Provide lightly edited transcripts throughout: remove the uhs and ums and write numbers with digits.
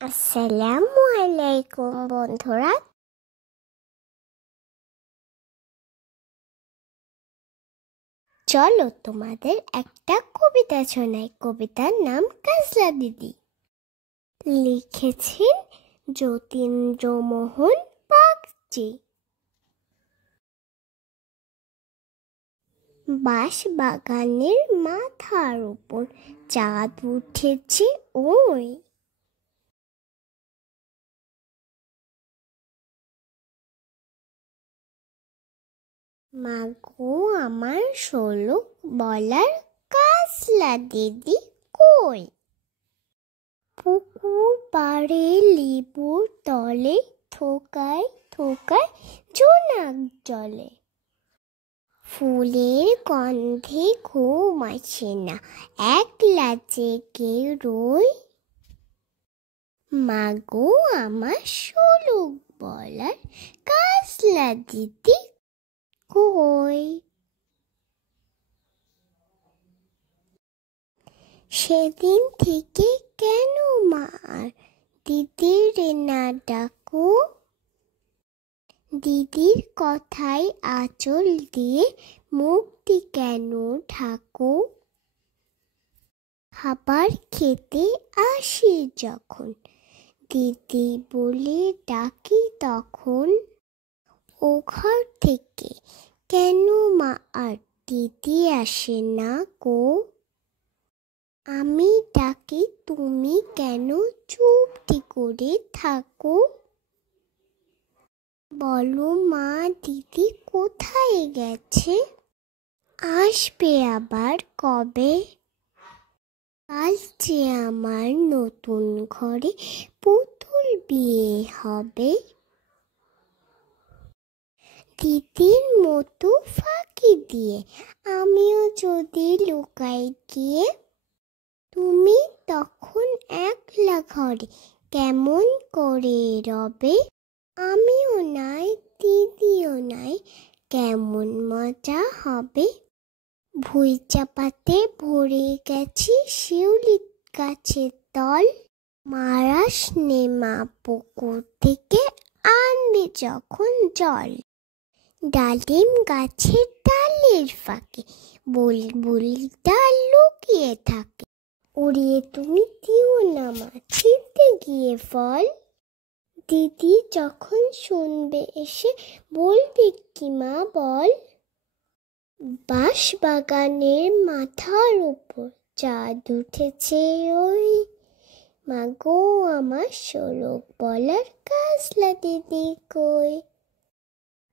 আসসালামু আলাইকুম বন্ধুরা। চলো তোমাদের একটা কবিতা শোনাই। কবিতার নাম কাজলা দিদি। লিখেছেন যতীন্দ্রমোহন বাগচি। বাঁশ বাগানের মাথার উপর চাঁদ উঠেছে ওই। মাগো আমার শোলক বলার কাজলা দিদি কই? পুকুর পাড়ে লেবুর তলে থোকায় থোকায় জোনাক জলে। ফুলের গন্ধে ঘুম আসে না, একলা জেগে রই। মাগো আমার শোলক বলার কাজলা দিদি কই? সেদিন থেকে কেন মা আর দিদির না ডাকো? দিদির কথায় আঁচল দিয়ে মুখটি কেন ঢাকো? খাবার খেতে আসি যখন দিদি বলে ডাকি তখন। ও ঘর থেকে কেন মা আর দিদি আসে না গো? আমি ডাকি তুমি কেন চুপটি করে থাকো? বলো মা দিদি কোথায় গেছে? আসবে আবার কবে? কাল যে আমার নতুন ঘরে পুতুল বিয়ে হবে। দিদির মতো ফাঁকি দিয়ে আমিও যদি লুকাই গিয়ে, তুমি তখন একলা ঘরে কেমন করে রবে? আমিও নাই দিদিও নাই, কেমন মজা হবে। ভুই চাপাতে ভরে গেছি শিউলি গাছের তল। মারাস নেমা পুকুর থেকে আনবে যখন জল। ডালিম গাছের ডালের ফাঁকে বুলবুলিটা লুকিয়ে থাকে। উড়িয়ে তুমি দিও না মা ছিঁড়তে গিয়ে ফল। দিদি যখন শুনবে এসে বলবে কি মা বল? বাঁশ বাগানের মাথার উপর চাঁদ উঠেছে ওই। মাগো আমার শোলক বলার কাজলা দিদি কই?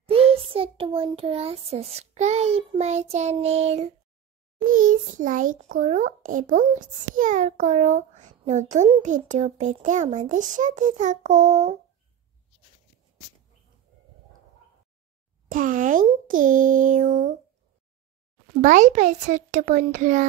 প্লিজ ছোট্ট বন্ধুরা subscribe my channel. Please like করো এবং শেয়ার করো। নতুন ভিডিও পেতে আমাদের সাথে থাকো। Thank you. বাই বাই ছোট্ট বন্ধুরা।